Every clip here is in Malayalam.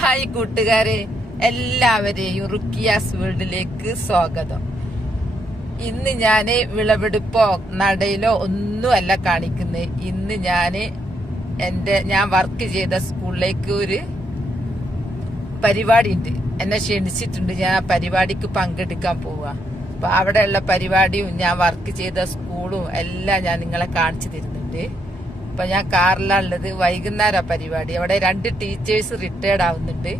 ഹായ് കൂട്ടുകാരെ എല്ലാവരെയും റുക്കിയാസ് വേൾഡിലേക്ക് സ്വാഗതം. ഇന്ന് ഞാൻ വിളവെടുപ്പോ നടയിലോ ഒന്നുമല്ല കാണിക്കുന്നത് ഇന്ന് ഞാൻ എന്റെ ഞാൻ വർക്ക് ചെയ്ത സ്കൂളിലേക്ക് ഒരു പരിപാടി ഉണ്ട് എന്നെ ക്ഷണിച്ചിട്ടുണ്ട്. ഞാൻ ആ പരിപാടിക്ക് പങ്കെടുക്കാൻ പോവുക അപ്പൊ അവിടെയുള്ള പരിപാടിയും ഞാൻ വർക്ക് ചെയ്ത സ്കൂളും എല്ലാം ഞാൻ നിങ്ങളെ കാണിച്ചു തരുന്നുണ്ട്. അപ്പൊ ഞാൻ കാറിലുള്ളത് വൈകുന്നേരം പരിപാടി. അവിടെ രണ്ട് ടീച്ചേഴ്സ് റിട്ടയർഡ് ആവുന്നുണ്ട്.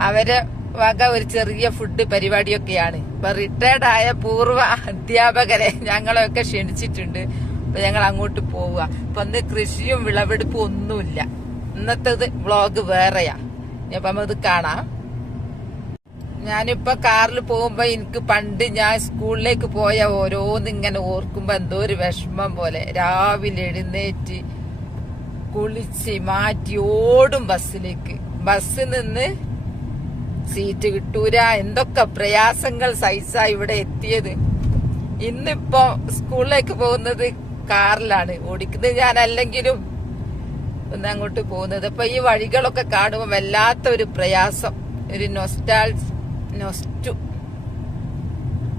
അവരെ വക ഒരു ചെറിയ ഫുഡ് പരിപാടിയൊക്കെയാണ്. ഇപ്പൊ റിട്ടയർഡ് ആയ പൂർവ അധ്യാപകരെ ഞങ്ങളൊക്കെ ക്ഷണിച്ചിട്ടുണ്ട്. അപ്പൊ ഞങ്ങൾ അങ്ങോട്ട് പോവുക. അപ്പൊ അന്ന് കൃഷിയും വിളവെടുപ്പും ഒന്നുമില്ല. ഇന്നത്തേത് വ്ളോഗ് വേറെയാ. ഞാൻ നമുക്ക് കാണാം. ഞാനിപ്പോ കാറിൽ പോകുമ്പോ എനിക്ക് പണ്ട് ഞാൻ സ്കൂളിലേക്ക് പോയ ഓരോന്നിങ്ങനെ ഓർക്കുമ്പോ എന്തോ ഒരു വിഷമം പോലെ. രാവിലെ എഴുന്നേറ്റ് കുളിച്ച് മാറ്റി ഓടും ബസ്സിലേക്ക്. ബസ് നിന്ന് സീറ്റ് കിട്ടൂല എന്തൊക്കെ പ്രയാസങ്ങൾ സഹിച്ചാ ഇവിടെ എത്തിയത്? ഇന്നിപ്പോ സ്കൂളിലേക്ക് പോകുന്നത് കാറിലാണ്. ഓടിക്കുന്നത് ഞാൻ അല്ലെങ്കിലും ഒന്ന് അങ്ങോട്ട് പോകുന്നത്. അപ്പൊ ഈ വഴികളൊക്കെ കാണുമ്പോൾ വല്ലാത്ത ഒരു പ്രയാസം. ഒരു നൊസ്റ്റാൾ നൊസ്റ്റു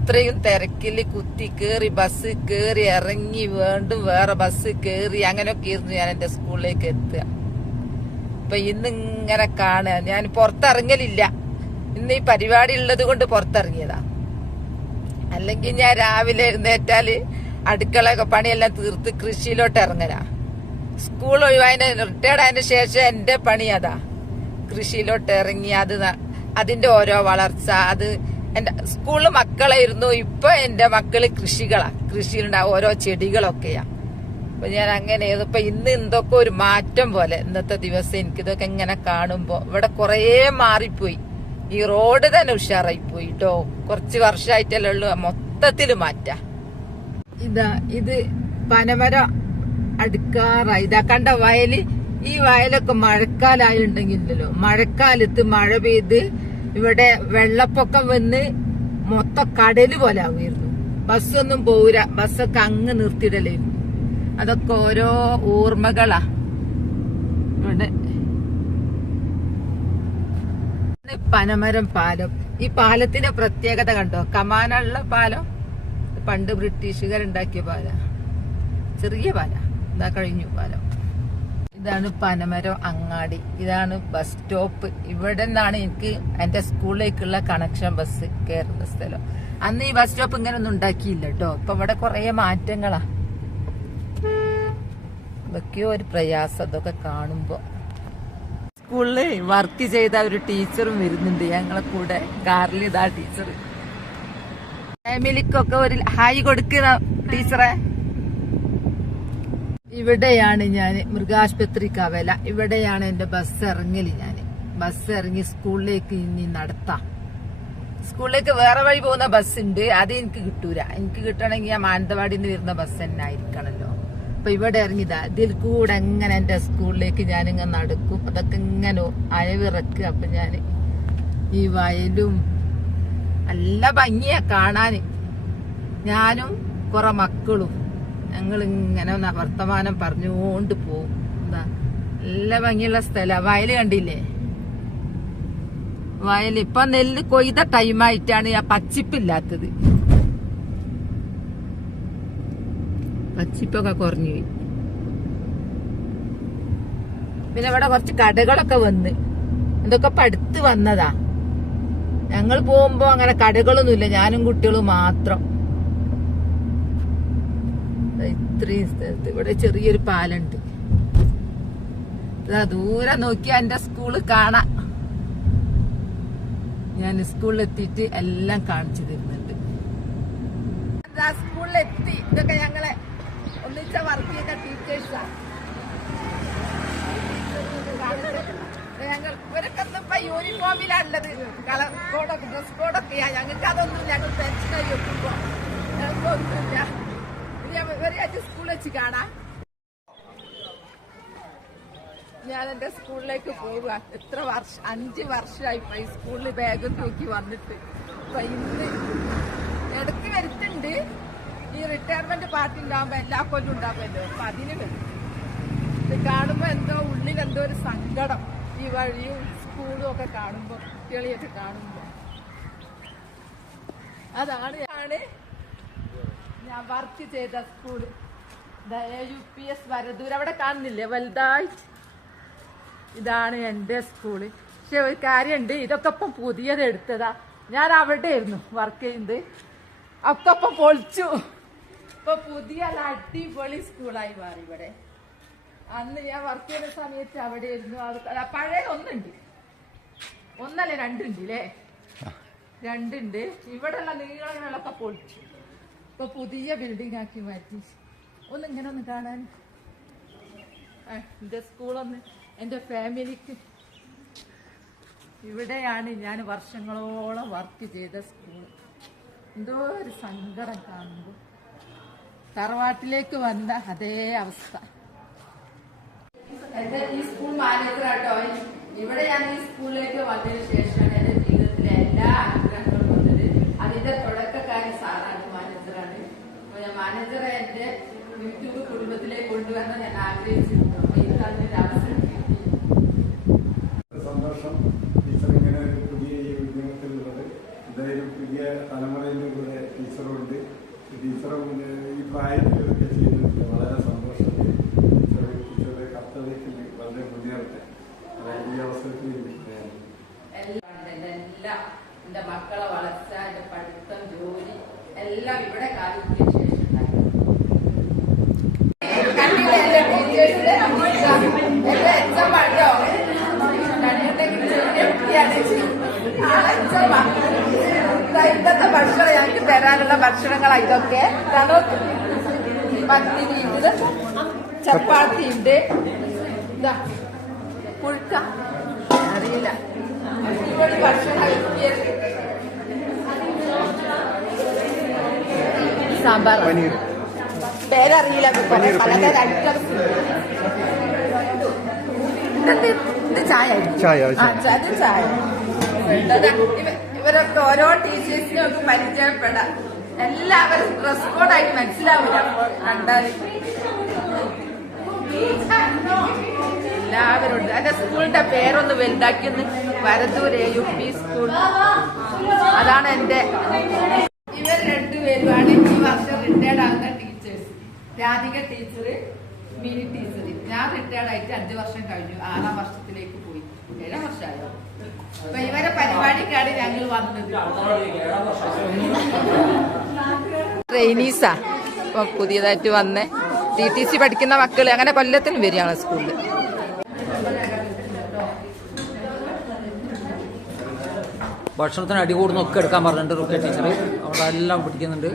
ഇത്രയും തിരക്കിൽ കുത്തി കേറി ബസ് കേറി ഇറങ്ങി വീണ്ടും വേറെ ബസ് കേറി അങ്ങനെയൊക്കെ ഇരുന്നു ഞാൻ എന്റെ സ്കൂളിലേക്ക് എത്തുക. അപ്പൊ ഇന്ന് ഇങ്ങനെ കാണുക. ഞാൻ പുറത്തിറങ്ങലില്ല. ഇന്ന് ഈ പരിപാടി ഉള്ളത് കൊണ്ട് പുറത്തിറങ്ങിയതാ. അല്ലെങ്കിൽ ഞാൻ രാവിലെ എഴുന്നേറ്റാൽ അടുക്കള പണിയെല്ലാം തീർത്ത് കൃഷിയിലോട്ട് ഇറങ്ങലാ. സ്കൂൾ ഒഴിവായതിന് റിട്ടയർഡ് ആയതിനു ശേഷം എന്റെ പണി അതാ. കൃഷിയിലോട്ട് ഇറങ്ങി അത് അതിന്റെ ഓരോ വളർച്ച അത് എന്റെ സ്കൂളിൽ മക്കളായിരുന്നു. ഇപ്പൊ എന്റെ മക്കൾ കൃഷികളാ. കൃഷിയിലുണ്ടാവും ഓരോ ചെടികളൊക്കെയാ. അപ്പൊ ഞാൻ അങ്ങനെ ഇപ്പൊ ഇന്ന് എന്തൊക്കെ ഒരു മാറ്റം പോലെ. ഇന്നത്തെ ദിവസം എനിക്കിതൊക്കെ ഇങ്ങനെ കാണുമ്പോ ഇവിടെ കുറേ മാറിപ്പോയി. ഈ റോഡ് തന്നെ ഉഷാറായി പോയി കേട്ടോ കുറച്ച് വർഷമായിട്ടല്ലേ ഉള്ളു. മൊത്തത്തിൽ മാറ്റ. ഇതാ ഇത് പനമരം അടുക്കാറായി. ഇതാ കണ്ട വയൽ? ഈ വയലൊക്കെ മഴക്കാലായുണ്ടെങ്കിലല്ലോ മഴക്കാലത്ത് മഴ പെയ്ത് ഇവിടെ വെള്ളപ്പൊക്കം വന്ന് മൊത്തം കടൽ പോലെ ആവുമായിരുന്നു. ബസ്സൊന്നും പോരാ ബസ്സൊക്കെ അങ്ങ് നിർത്തിയിടലായിരുന്നു അതൊക്കെ ഓരോ ഓർമ്മകളാ. ഇവിടെ. പനമരം പാലം. ഈ പാലത്തിന്റെ പ്രത്യേകത കണ്ടോ? കമാനുള്ള പാലം. പണ്ട് ബ്രിട്ടീഷുകാരുണ്ടാക്കിയ പാല. ചെറിയ പാല. ഇതാ കഴിഞ്ഞു പാലം. ഇതാണ് പനമരം അങ്ങാടി. ഇതാണ് ബസ് സ്റ്റോപ്പ് ഇവിടെ നിന്നാണ് എനിക്ക് എന്റെ സ്കൂളിലേക്കുള്ള കണക്ഷൻ ബസ് കയറുന്ന സ്ഥലം. അന്ന് ഈ ബസ് സ്റ്റോപ്പ് ഇങ്ങനെ ഒന്നും ഉണ്ടാക്കിയില്ല കേട്ടോ. ഇപ്പൊ ഇവിടെ കുറെ മാറ്റങ്ങളാ. ഇതൊക്കെയോ ഒരു പ്രയാസം. അതൊക്കെ കാണുമ്പോ. സ്കൂളിൽ വർക്ക് ചെയ്ത ഒരു ടീച്ചറും വരുന്നുണ്ട്. ഞങ്ങളെ കൂടെ കാറിൽ ഇതാ ടീച്ചർ ഫാമിലിക്കൊക്കെ ഒരു ഹായ് കൊടുക്കുന്ന ടീച്ചറെ. ഇവിടെയാണ് ഞാൻ മൃഗാശുപത്രി കവല ഇവിടെയാണ് എന്റെ ബസ് ഇറങ്ങൽ ഞാൻ ബസ് ഇറങ്ങി സ്കൂളിലേക്ക് ഇനി നടത്താം. സ്കൂളിലേക്ക് വേറെ വഴി പോകുന്ന ബസ് ഉണ്ട് അത് എനിക്ക് കിട്ടൂല. എനിക്ക് കിട്ടണമെങ്കിൽ ആ മാനന്തവാടിയിൽ നിന്ന് വരുന്ന ബസ് തന്നെ ആയിരിക്കണല്ലോ. അപ്പൊ ഇവിടെ ഇറങ്ങിയതാ ഇതിൽ കൂടെ എങ്ങനെ എന്റെ സ്കൂളിലേക്ക് ഞാനിങ്ങനെ നടക്കും. അതൊക്കെ ഇങ്ങനെ അയവിറക്കുക. അപ്പൊ ഞാൻ ഈ വയലും നല്ല ഭംഗിയാ കാണാന്. ഞാനും കുറെ മക്കളും. ഞങ്ങൾ ഇങ്ങനെ വർത്തമാനം പറഞ്ഞുകൊണ്ട് പോവും. എന്താ? നല്ല ഭംഗിയുള്ള സ്ഥല. വയൽ കണ്ടില്ലേ? വയൽ ഇപ്പൊ നെല്ല് കൊയ്ത ടൈമായിട്ടാണ് ആ പച്ചിപ്പില്ലാത്തത്. പച്ചിപ്പൊക്കെ കുറഞ്ഞു പോയി. പിന്നെ ഇവിടെ കുറച്ച് കടകളൊക്കെ വന്ന്. എന്തൊക്കെ പടുത്ത് വന്നതാ. ഞങ്ങൾ പോകുമ്പോ അങ്ങനെ കടകളൊന്നുമില്ല. ഞാനും കുട്ടികളും മാത്രം. ഇത്രയും സ്ഥലത്ത് ഇവിടെ ചെറിയൊരു പാലുണ്ട്. ഇതാ ദൂരെ നോക്കിയാ എന്റെ സ്കൂൾ കാണാ. ഞാൻ സ്കൂളിൽ എത്തിയിട്ട് എല്ലാം കാണിച്ചു തരുന്നുണ്ട്. സ്കൂളിലെത്തി. ഇതൊക്കെ ഞങ്ങളെ ഒന്നിച്ച വർക്ക് ചെയ്ത ടീച്ചേഴ്സാ ഞങ്ങൾ ഇവരൊക്കെ ഇപ്പൊ യൂണിഫോമിലുള്ളത് കളർ കോഡൊക്കെ ഡ്രസ് കോഡൊക്കെയാ ഞങ്ങൾക്ക് അതൊന്നും ഞങ്ങൾ പെൻഷനായി ഒക്കുമ്പോ ഞങ്ങൾക്കൊന്നുമില്ല. ഇവരെ സ്കൂളിൽ വെച്ച് ഞാൻ എന്റെ സ്കൂളിലേക്ക് പോവുക. എത്ര വർഷം അഞ്ച് വർഷമായി ഈ സ്കൂളിൽ ബാഗും തൂക്കി വന്നിട്ട്. അപ്പൊ ഇന്ന് ഇടയ്ക്ക് വരുത്തുണ്ട്. ഈ റിട്ടയർമെന്റ് പാർട്ടി ഉണ്ടാകുമ്പോ എല്ലാ കൊല്ലം ഉണ്ടാകുമല്ലോ അപ്പൊ അതിന് വരും. ഇത് കാണുമ്പോ എന്തോ ഉള്ളിൽ എന്തോ ഒരു സങ്കടം. ഈ വഴിയും സ്കൂളും ഒക്കെ കാണുമ്പോ കുട്ടികളെയൊക്കെ കാണുമ്പോ. അതാണ് ഞാൻ വർക്ക് ചെയ്ത school. U P S Varadoor അവിടെ കാണുന്നില്ലേ? വലുതായിട്ട് ഇതാണ് എന്റെ സ്കൂൾ. പക്ഷെ ഒരു കാര്യമുണ്ട്. ഇതൊക്കെ ഇപ്പം പുതിയത് എടുത്തതാ. ഞാൻ അവിടെ ആയിരുന്നു വർക്ക് ചെയ്യുന്നത്. ഒക്കെ ഇപ്പം പൊളിച്ചു. ഇപ്പൊ പുതിയ അടിപൊളി സ്കൂളായി മാറി ഇവിടെ. അന്ന് ഞാൻ വർക്ക് ചെയ്യുന്ന സമയത്ത് അവിടെ ആയിരുന്നു പഴയ ഒന്നുണ്ട്. ഒന്നല്ലേ രണ്ടുണ്ട് അല്ലേ രണ്ടുണ്ട്. ഇവിടെയുള്ള നീളങ്ങളൊക്കെ പൊളിച്ചു. ഇപ്പൊ പുതിയ ബിൽഡിംഗ് ആക്കി മാറ്റി. ഒന്ന് ഇങ്ങനെ ഒന്ന് കാണാൻ എന്റെ സ്കൂളൊന്ന് എന്റെ ഫാമിലിക്ക് ഇവിടെയാണ് ഞാൻ വർഷങ്ങളോളം വർക്ക് ചെയ്ത സ്കൂൾ എന്തോ ഒരു സങ്കടം കാണുമ്പോൾ തറവാട്ടിലേക്ക് വന്ന അതേ അവസ്ഥ. എന്റെ ഈ സ്കൂൾ മാനേജർ ആട്ടോ ഇവിടെ ഞാൻ ഈ സ്കൂളിലേക്ക് വന്നതിന് ശേഷമാണ് എന്റെ ജീവിതത്തിലെ എല്ലാ അനുഗ്രഹങ്ങളും വന്നത് അതിന്റെ തുടക്കക്കാരി സാറാണ് മാനേജറാണ് അപ്പൊ ഞാൻ മാനേജറെ എന്റെ യൂട്യൂബ് കുടുംബത്തിലേക്ക് കൊണ്ടുവരണം ഞാൻ ആഗ്രഹിച്ചിരുന്നു അപ്പൊ ഇത് അതിനൊരു അവസരം കിട്ടി സന്തോഷം. ടീച്ചർ ഇങ്ങനെ ഒരു പുതിയ ഈ ഉദ്യമത്തിലുള്ളത് എന്തായാലും പുതിയ തലമുറയിലും കൂടെ ടീച്ചറുണ്ട്. ടീച്ചറും ഈ പ്രായത്തിലൊക്കെ ചെയ്യുന്നുണ്ട്. വളരെ സന്തോഷം ടീച്ചർ ടീച്ചറുടെ കർത്തവ്യത്തിൽ വളരെ മുന്നേറട്ടെ. അതായത് ഈ അവസരത്തിൽ എനിക്ക് എല്ലാം എന്റെ മക്കളെ വളർച്ച എന്റെ പഠിത്തം ജോലി എല്ലാം ഇവിടെ കാലിക്ക് ശേഷം ഉണ്ടായി. കണ്ടില്ലേ എന്റെ ടീച്ചേഴ്സിനെ? എന്റെ exam ആട്ടോ. കണ്ടിട്ടുണ്ടെങ്കിൽ ചെറിയ കുട്ടിയാണ്. ആളെ exam ആ. ഇതാ ഇന്നത്തെ ഭക്ഷണം ഞങ്ങൾക്ക് തരാനുള്ള ഭക്ഷണങ്ങളാണ് ഇതൊക്കെ. ഇതാണോ? പത്തിരി ഇത് ചപ്പാത്തി ഉണ്ട് ഇതാ പുഴുക്ക. അറിയില്ല. അടിപൊളി ഭക്ഷണം കഴിക്കിയത് സാമ്പാർ. പേരറിയില്ല പലതരം ചായ ചായ, അത് ചായ ഇവരൊക്കെ ഓരോ ടീച്ചേഴ്സിനും ഒക്കെ പരിചയപ്പെടാം എല്ലാവരും ഡ്രസ് കോഡായിട്ട് മനസ്സിലാവില്ല. എല്ലാവരും എന്റെ സ്കൂളിന്റെ പേരൊന്ന് വലുതാക്കിയെന്ന് വരദൂര് യു പി സ്കൂൾ. അതാണ് എന്റെ ഇവർ രണ്ടുപേരുമാണ് ഈ വർഷം റിട്ടയർഡ് ആകുന്ന teachers Radhika teacher Mini teacher ഞാൻ റിട്ടയർഡ് ആയിട്ട് അഞ്ചു വർഷം കഴിഞ്ഞു. ആറാം വർഷത്തിലേക്ക് പോയി. ഏഴാം വർഷമായോ? അപ്പൊ ഇവരെ പരിപാടിക്കാണ് ഞങ്ങൾ വന്നത്. ട്രെയിനീസാ. ഇപ്പൊ പുതിയതായിട്ട് വന്ന്. ടി ടി സി പഠിക്കുന്ന മക്കൾ അങ്ങനെ കൊല്ലത്തിനും വരികയാണ് സ്കൂളിൽ ഭക്ഷണത്തിന് അടി കൂടുന്നൊക്കെ എടുക്കാൻ പറഞ്ഞിട്ടുണ്ട് റുക്കെ ടീച്ചർ അവിടെ എല്ലാം പിടിക്കുന്നുണ്ട്.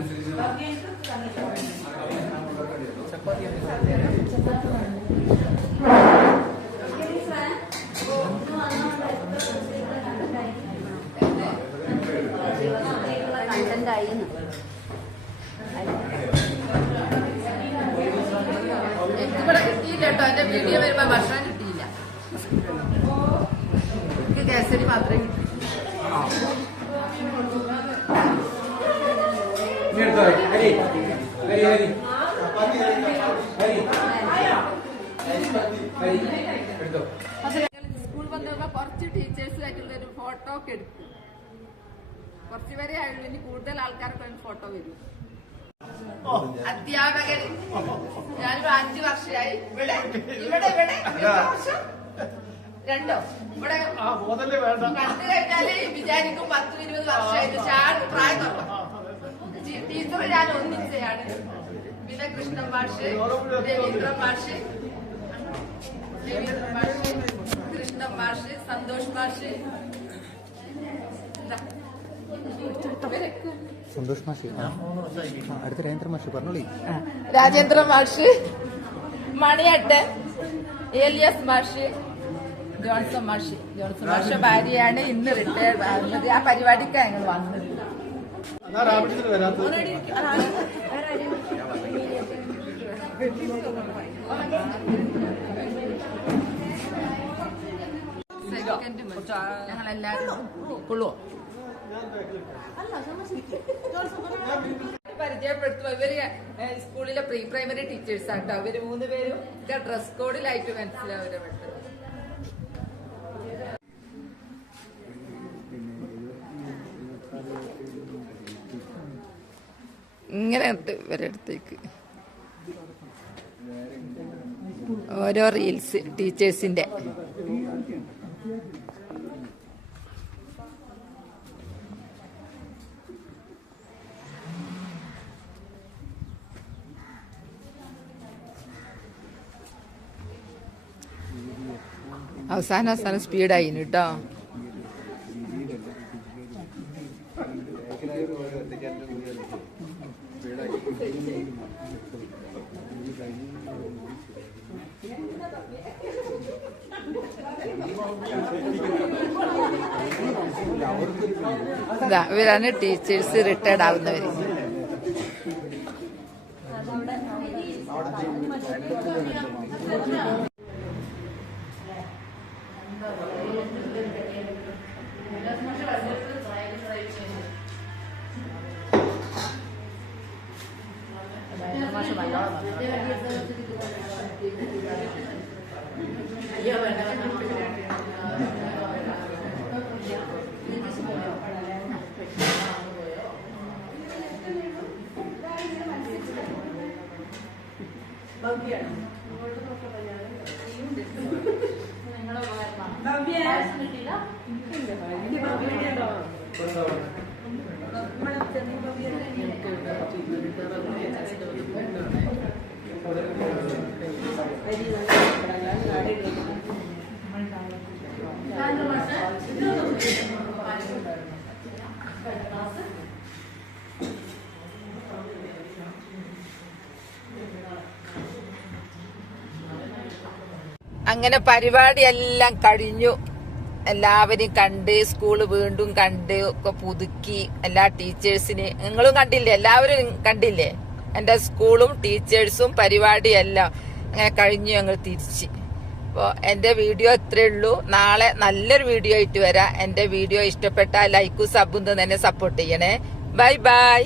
എനിക്കിവിടെ കിട്ടിയില്ല കേട്ടോ എന്റെ വീഡിയോ വരുമ്പോ ഭക്ഷണം കിട്ടിയില്ല എനിക്ക് കേസരി മാത്രമേ കിട്ടി കുറച്ച് ടീച്ചേഴ്സ് ആയിട്ടുള്ള ഒരു ഫോട്ടോ ഒക്കെ എടുത്തു കുറച്ച് വരെ ആയുള്ളൂ ഇനി കൂടുതൽ ആൾക്കാർക്ക് ഫോട്ടോ വരും. അധ്യാപകൻ. ഞാനൊരു അഞ്ചു വർഷമായി. ഇവിടെ ഇവിടെ ഇവിടെ. വർഷം? രണ്ടോ? ഇവിടെ കണ്ടു കഴിഞ്ഞാൽ വിചാരിക്കും പത്തും ഇരുപത് വർഷമായിട്ട്. ചാട് പ്രായം ടീച്ചർ ഞാൻ ഒന്നിച്ചയാണ്. പിന്നെ കൃഷ്ണൻ മാഷ് രവീന്ദ്രൻ മാഷ്. രവീന്ദ്രൻ മാഷ്. കൃഷ്ണൻ മാഷ് സന്തോഷ് മാഷ് സന്തോഷ് മാഷി അടുത്ത രാജേന്ദ്ര മാഷി പറഞ്ഞോളി. രാജേന്ദ്ര മാഷ് മണിയട്ടൻ ഏലിയസ് മാഷ് ജോൺസൺ മാഷി. ജോൺസൺ മാഷ ഭാര്യയാണ് ഇന്ന് റിട്ടയർഡ് ആകുന്നത് ആ പരിപാടിക്ക് ഞങ്ങൾ വന്നത്. ചിക്കന്റെ മതി ഞങ്ങൾ എല്ലാവരും കൊള്ളുവോ? പരിചയപ്പെടുത്തുക ഇവർ സ്കൂളിലെ പ്രീ പ്രൈമറി ടീച്ചേഴ്സ് ആട്ടോ. ഇവർ മൂന്ന് പേരും ഡ്രസ് കോഡിലായിട്ട് മനസ്സിലാവും ഇവരുടെ ഇങ്ങനെ ഉണ്ട് ഇവരുടെ ഓരോ റീൽസ് ടീച്ചേഴ്സിന്റെ അവസാനം അവസാനം സ്പീഡായി കേട്ടോ ഇതാ ഇവരാണ് ടീച്ചേഴ്സ് റിട്ടയർഡ് ആവുന്നവര്. അങ്ങനെ പരിപാടിയെല്ലാം കഴിഞ്ഞു. എല്ലാവരും കണ്ട് സ്കൂൾ വീണ്ടും കണ്ട് ഒക്കെ പുതുക്കി. എല്ലാ ടീച്ചേഴ്സിന് നിങ്ങളും കണ്ടില്ലേ? എല്ലാവരും കണ്ടില്ലേ? എന്റെ സ്കൂളും ടീച്ചേഴ്സും പരിപാടിയെല്ലാം അങ്ങനെ കഴിഞ്ഞു ഞങ്ങൾ തിരിച്ച്. അപ്പോൾ എന്റെ വീഡിയോ ഇത്രേ ഉള്ളൂ. നാളെ നല്ലൊരു വീഡിയോ ആയിട്ട് വരാം. എന്റെ വീഡിയോ ഇഷ്ടപ്പെട്ടാൽ ലൈക്കും സബും തന്നെ സപ്പോർട്ട് ചെയ്യണേ. Bye bye